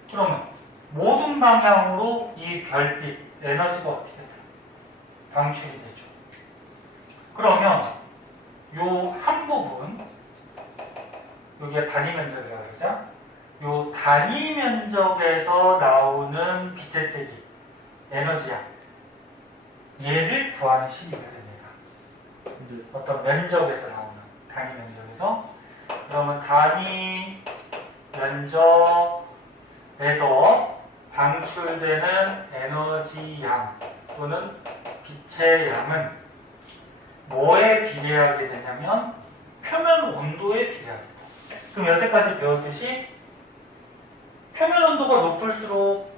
그러면 모든 방향으로 이 별빛 에너지가 어떻게 돼? 방출이 되죠. 그러면 요 한 부분, 여기가 단위 면적이라고 그러죠? 요 단위 면적에서 나오는 빛의 세기, 에너지야. 얘를 구하는 식이가 됩니다. 네. 어떤 면적에서 나오는 단위 면적에서. 그러면 단위 면적에서 방출되는 에너지 양 또는 빛의 양은 뭐에 비례하게 되냐면 표면 온도에 비례하게 됩니다. 그럼 여태까지 배웠듯이 표면 온도가 높을수록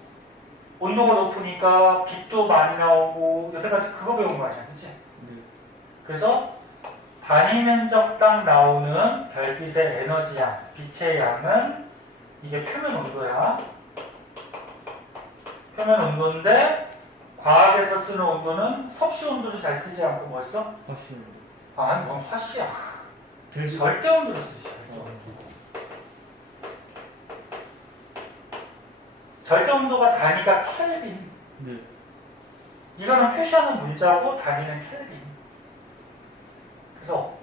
온도가 높으니까 빛도 많이 나오고 여태까지 그거 배운 거 아니야, 그치? 네. 그래서 단위 면적당 나오는 별빛의 에너지 양, 빛의 양은 이게 표면 온도야. 표면 온도인데 과학에서 쓰는 온도는 섭씨 온도를 잘 쓰지 않고 뭐였어? 화씨인데. 아, 뭔 화씨야. 델타. 절대 온도를 쓰지. 절대 온도. 절대 온도가 단위가 켈빈. 네. 이거는 표시하는 문자고 단위는 켈빈. 그래서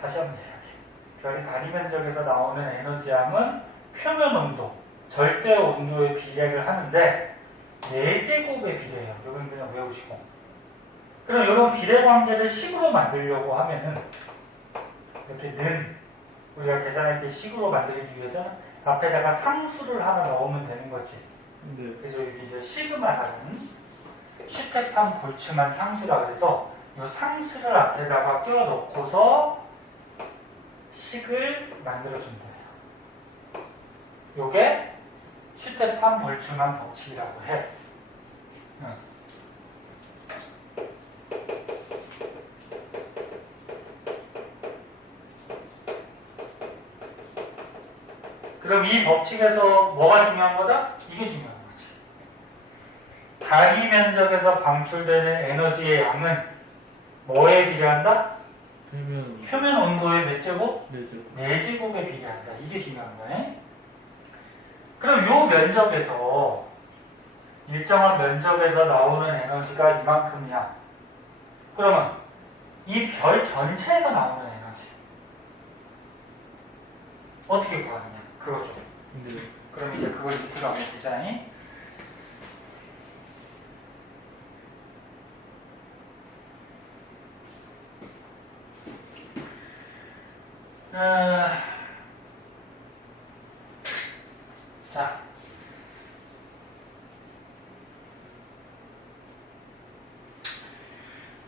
다시 한번 이야기해. 별이 단위 면적에서 나오는 에너지 양은 표면 온도, 절대 온도에 비례를 하는데 4제곱에 비례해요. 이건 그냥 외우시고. 그럼 이런 비례 관계를 식으로 만들려고 하면은 이렇게 는 우리가 계산할 때 식으로 만들기 위해서는 앞에다가 상수를 하나 넣으면 되는 거지. 네. 그래서 여기 이제 시그마라는 슈테판 볼츠만 상수라 그래서 이 상수를 앞에다가 끼워 넣고서 식을 만들어준다. 요게 슈테판 볼츠만 법칙이라고 해. 그럼 이 법칙에서 뭐가 중요한 거다? 이게 중요한 거지. 단위 면적에서 방출되는 에너지의 양은 뭐에 비례한다? 표면 온도의 몇 제곱? 4제곱에 비례한다. 이게 중요한 거네. 그럼 요 면적에서 일정한 면적에서 나오는 에너지가 이만큼이야. 그러면 이 별 전체에서 나오는 에너지 어떻게 구하느냐? 그거죠. 그럼 이제 그걸 밑으로 하면 되잖니? 자,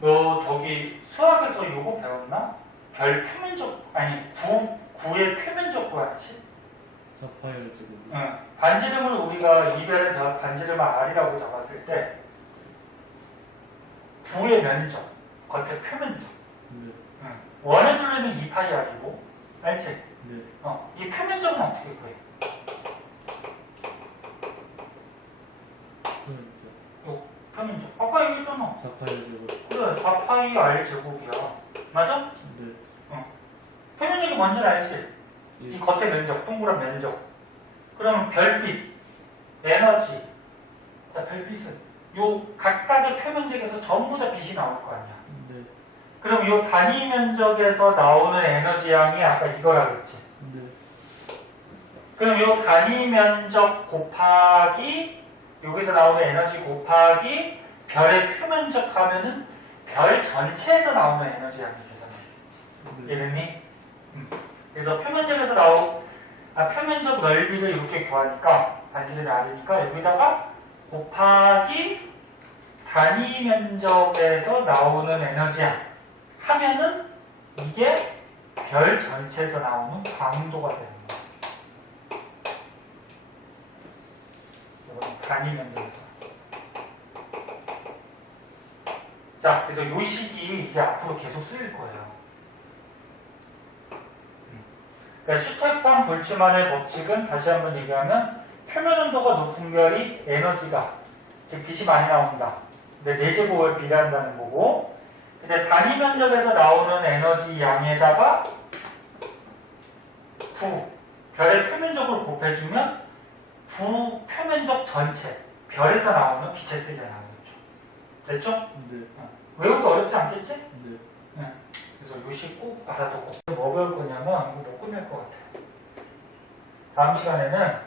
너 저기 수학에서 요거 배웠나? 별 표면적 아니 구의 표면적 구하지? 응. 반지름을 우리가 이별의 반지름을 R이라고 잡았을 때 구의 면적, 겉의 표면적. 응. 원에 둘레는 2파이 R이고, 알지? 이 표면적은 어떻게 구해? 요 표면적. 아까 얘기했잖아. 4파이 그래, 4파이 R 제곱이야. 맞아? 표면적이 뭔지 알지? 이 겉의 면적, 동그란 면적. 그러면 별빛, 에너지. 자, 별빛은 요 각각의 표면적에서 전부 다 빛이 나올 거 아니야. 그럼 요 단위 면적에서 나오는 에너지 양이 아까 이거라 그랬지. 그럼 요 단위 면적 곱하기 여기서 나오는 에너지 곱하기 별의 표면적 하면은 별 전체에서 나오는 에너지 양이 되잖아. 이름이. 그래서 표면적에서 표면적 넓이를 이렇게 구하니까 반지름이 R이니까 여기다가 곱하기 단위 면적에서 나오는 에너지야 하면은 이게 별 전체에서 나오는 광도가 되는 거야. 이건 단위 면적에서. 자, 그래서 이 식이 이제 앞으로 계속 쓰일 거예요. 그러니까 슈테판 볼츠만의 법칙은 다시 한번 얘기하면 표면 온도가 높은 별이 에너지가 즉 빛이 많이 나온다. 근데 4제곱을 비례한다는 거고, 근데 단위 면적에서 나오는 에너지 양에다가 별의 표면적을 곱해주면 표면적 전체 별에서 나오는 빛의 세기가 나오는 거죠. 됐죠? 외우기 어렵지 않겠지? 네. 그래서 요식 꼭 알아두고 뭐 배울 거냐면 이거 못 끝낼 것 같아요. 다음 시간에는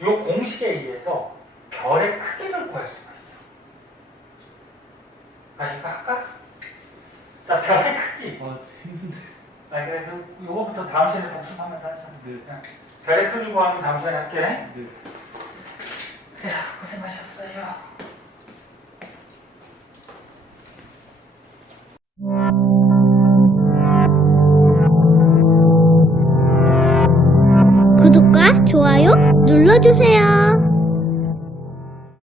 이 공식에 의해서 별의 크기를 구할 수가 있어. 이거 할까? 자, 별의 크기. 힘든데. 그래, 이거부터 다음 시간에 복습하면서 하자. 별의 크기 구하면 다음 시간에 할게. 자, 고생하셨어요. 구독과 좋아요 눌러주세요.